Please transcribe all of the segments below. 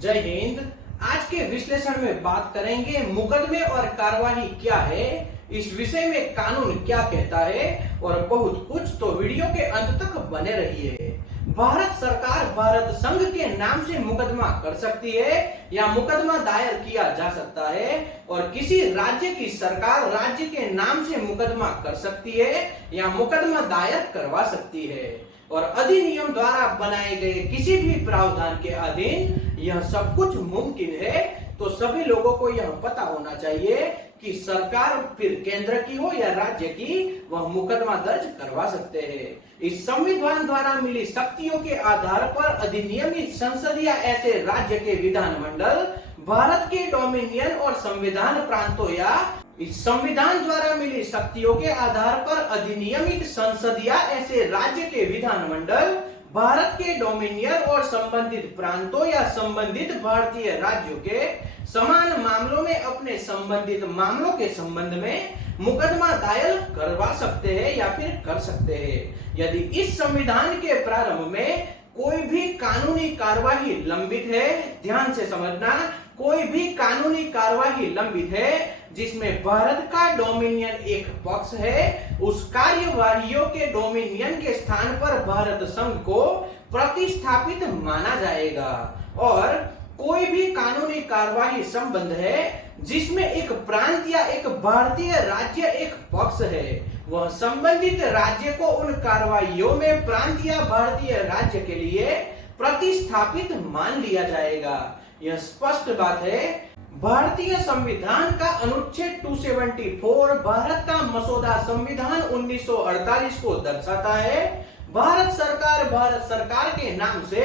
जय हिंद। आज के विश्लेषण में बात करेंगे मुकदमे और कार्यवाही क्या है, इस विषय में कानून क्या कहता है और बहुत कुछ। तो वीडियो के अंत तक बने रहिए। भारत सरकार भारत संघ के नाम से मुकदमा कर सकती है या मुकदमा दायर किया जा सकता है, और किसी राज्य की सरकार राज्य के नाम से मुकदमा कर सकती है या मुकदमा दायर करवा सकती है, और अधिनियम द्वारा बनाए गए किसी भी प्रावधान के अधीन यह सब कुछ मुमकिन है। तो सभी लोगों को यह पता होना चाहिए कि सरकार फिर केंद्र की हो या राज्य की, वह मुकदमा दर्ज करवा सकते हैं। इस संविधान द्वारा मिली शक्तियों के आधार पर अधिनियमित संसद या ऐसे राज्य के विधानमंडल भारत के डोमिनियन और संविधान प्रांतों या इस संविधान द्वारा मिली शक्तियों के आधार पर अधिनियमित संसद या ऐसे राज्य के विधानमंडल भारत के डोमिनियन और संबंधित प्रांतों या संबंधित भारतीय राज्यों के समान मामलों में अपने संबंधित मामलों के संबंध में मुकदमा दायर करवा सकते हैं या फिर कर सकते हैं। यदि इस संविधान के प्रारंभ में कोई भी कानूनी कार्यवाही लंबित है, ध्यान से समझना, कोई भी कानूनी कार्यवाही लंबित है जिसमें भारत का डोमिनियन एक पक्ष है, उस कार्यवाहियों के डोमिनियन के स्थान पर भारत संघ को प्रतिस्थापित माना जाएगा। और कोई भी कानूनी कार्यवाही संबंध है जिसमें एक प्रांत या एक भारतीय राज्य एक पक्ष है, वह संबंधित राज्य को उन कार्यवाहियों में प्रांत या भारतीय राज्य के लिए प्रतिस्थापित मान लिया जाएगा। यह स्पष्ट बात है। भारतीय संविधान का अनुच्छेद 274 भारत का मसौदा संविधान 1948 को दर्शाता है। भारत सरकार के नाम से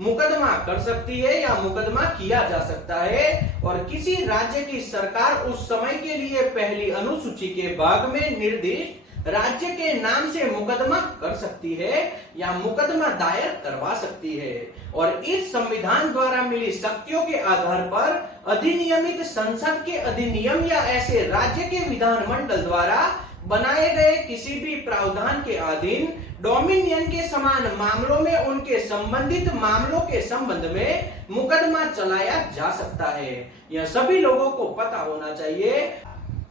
मुकदमा कर सकती है या मुकदमा किया जा सकता है, और किसी राज्य की सरकार उस समय के लिए पहली अनुसूची के भाग में निर्दिष्ट राज्य के नाम से मुकदमा कर सकती है या मुकदमा दायर करवा सकती है। और इस संविधान द्वारा मिली शक्तियों के आधार पर अधिनियमित संसद के अधिनियम या ऐसे राज्य के विधानमंडल द्वारा बनाए गए किसी भी प्रावधान के अधीन डोमिनियन के समान मामलों में उनके संबंधित मामलों के संबंध में मुकदमा चलाया जा सकता है। यह सभी लोगों को पता होना चाहिए।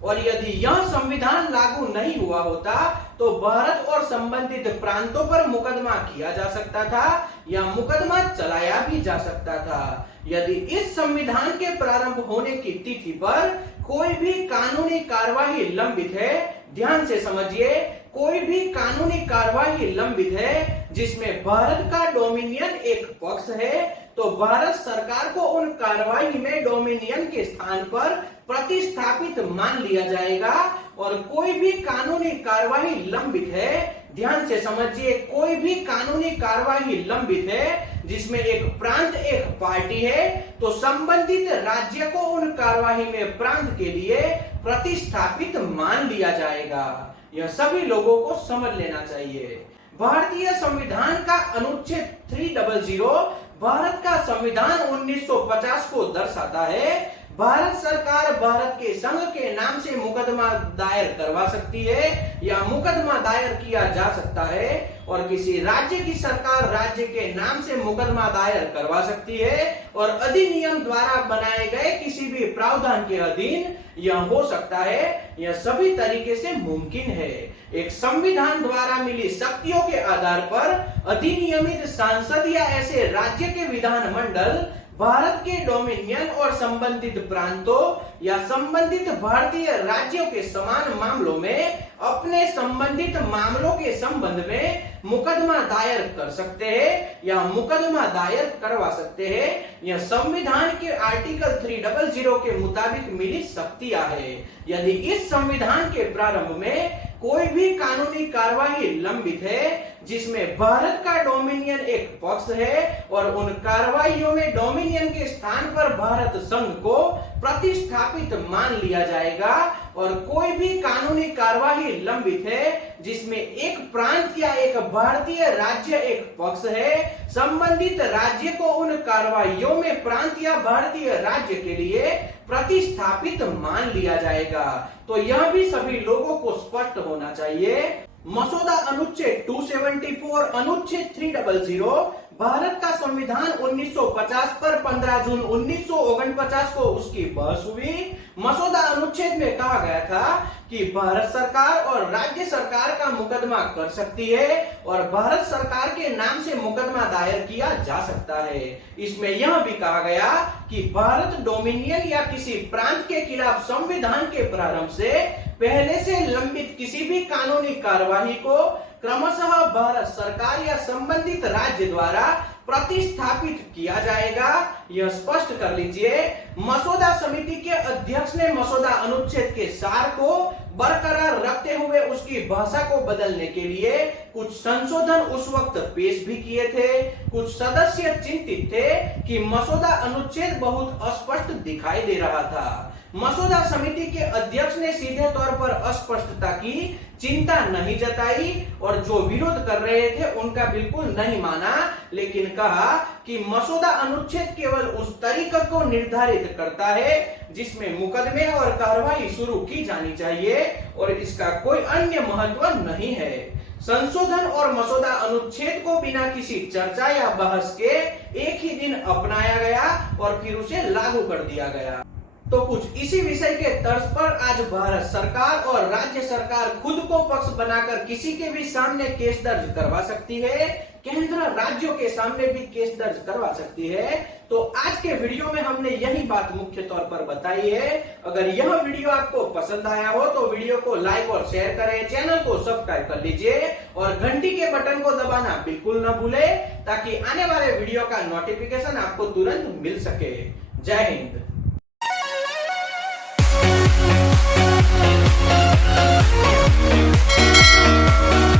और यदि यह संविधान लागू नहीं हुआ होता तो भारत और संबंधित प्रांतों पर मुकदमा किया जा सकता था या मुकदमा चलाया भी जा सकता था। यदि इस संविधान के प्रारंभ होने की तिथि पर कोई भी कानूनी कार्यवाही लंबित है, ध्यान से समझिए, कोई भी कानूनी कार्यवाही लंबित है जिसमें भारत का डोमिनियन एक पक्ष है, तो भारत सरकार को उन कार्यवाही में डोमिनियन के स्थान पर प्रतिस्थापित मान लिया जाएगा। और कोई भी कानूनी कार्यवाही लंबित है, ध्यान से समझिए, कोई भी कानूनी कार्यवाही लंबित है जिसमें एक प्रांत एक पार्टी है, तो संबंधित राज्य को उन कार्यवाही में प्रांत के लिए प्रतिस्थापित मान लिया जाएगा। यह सभी लोगों को समझ लेना चाहिए। भारतीय संविधान का अनुच्छेद 300 भारत का संविधान 1950 को दर्शाता है। भारत सरकार भारत के संघ के नाम से मुकदमा दायर करवा सकती है या मुकदमा दायर किया जा सकता है, और किसी राज्य की सरकार राज्य के नाम से मुकदमा दायर करवा सकती है, और अधिनियम द्वारा बनाए गए किसी भी प्रावधान के अधीन यह हो सकता है। यह सभी तरीके से मुमकिन है। एक संविधान द्वारा मिली शक्तियों के आधार पर अधिनियमित सांसद या ऐसे राज्य के विधानमंडल भारत के डोमिनियन और संबंधित प्रांतों या संबंधित भारतीय राज्यों के समान मामलों में अपने संबंधित मामलों के संबंध में मुकदमा दायर कर सकते हैं या मुकदमा दायर करवा सकते हैं। यह संविधान के आर्टिकल 300 के मुताबिक मिली शक्तियां है। यदि इस संविधान के प्रारंभ में कोई भी कानूनी कार्यवाही लंबित है जिसमें भारत का डोमिनियन एक पक्ष है, और उन कार्यवाहियों में डोमिनियन के स्थान पर भारत संघ को प्रतिस्थापित मान लिया जाएगा, और कोई भी कानूनी कार्यवाही लंबित है जिसमें एक प्रांत या एक भारतीय राज्य एक पक्ष है, संबंधित राज्य को उन कार्यवाहियों में प्रांत या भारतीय राज्य के लिए प्रतिस्थापित मान लिया जाएगा। तो यह भी सभी लोगों को स्पष्ट होना चाहिए। मसौदा अनुच्छेद 274 अनुच्छेद 300 भारत का संविधान 1950 पर 15 जून 1949 को उसकी बहस हुई। मसौदा अनुच्छेद में कहा गया था कि भारत सरकार और राज्य सरकार का मुकदमा कर सकती है और भारत सरकार के नाम से मुकदमा दायर किया जा सकता है। इसमें यह भी कहा गया कि भारत डोमिनियन या किसी प्रांत के खिलाफ संविधान के प्रारंभ से पहले से लंबित किसी भी कानूनी कार्यवाही को क्रमशः भारत सरकार या संबंधित राज्य द्वारा प्रतिस्थापित किया जाएगा। यह स्पष्ट कर लीजिए। मसौदा समिति के अध्यक्ष ने मसौदा अनुच्छेद के सार को बरकरार रखते हुए उसकी भाषा को बदलने के लिए कुछ संशोधन उस वक्त पेश भी किए थे। कुछ सदस्य चिंतित थे कि मसौदा अनुच्छेद बहुत अस्पष्ट दिखाई दे रहा था। मसौदा समिति के अध्यक्ष ने सीधे तौर पर अस्पष्टता की चिंता नहीं जताई और जो विरोध कर रहे थे उनका बिल्कुल नहीं माना, लेकिन कहा कि मसौदा अनुच्छेद केवल उस तरीके को निर्धारित करता है जिसमें मुकदमे और कार्रवाई शुरू की जानी चाहिए और इसका कोई अन्य महत्व नहीं है। संशोधन और मसौदा अनुच्छेद को बिना किसी चर्चा या बहस के एक ही दिन अपनाया गया और फिर उसे लागू कर दिया गया। तो कुछ इसी विषय के तर्ज पर आज भारत सरकार और राज्य सरकार खुद को पक्ष बनाकर किसी के भी सामने केस दर्ज करवा सकती है। केंद्र राज्यों के सामने भी केस दर्ज करवा सकती है। तो आज के वीडियो में हमने यही बात मुख्य तौर पर बताई है। अगर यह वीडियो आपको पसंद आया हो तो वीडियो को लाइक और शेयर करें, चैनल को सब्सक्राइब कर लीजिए और घंटी के बटन को दबाना बिल्कुल न भूले ताकि आने वाले वीडियो का नोटिफिकेशन आपको तुरंत मिल सके। जय Hind. We'll be right back.